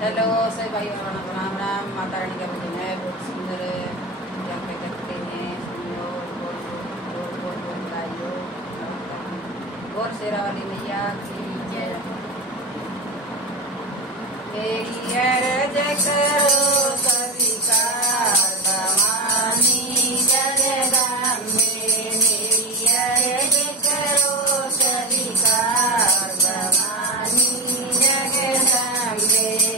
Hello सभी भाई बहनों को राम राम। माता रानी का भजन है, बहुत सुंदर पूजा पे करते हैं। सुनो बोल बोल बोल बोल गाइयो। और शेरा वाली मैया की जय। मेरी अर्ज करो स्वीकार भवानी जगदम्बे। मेरी अर्ज करो स्वीकार भवानी जगदम्बे।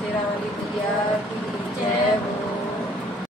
शेरा वाली मैया की जय।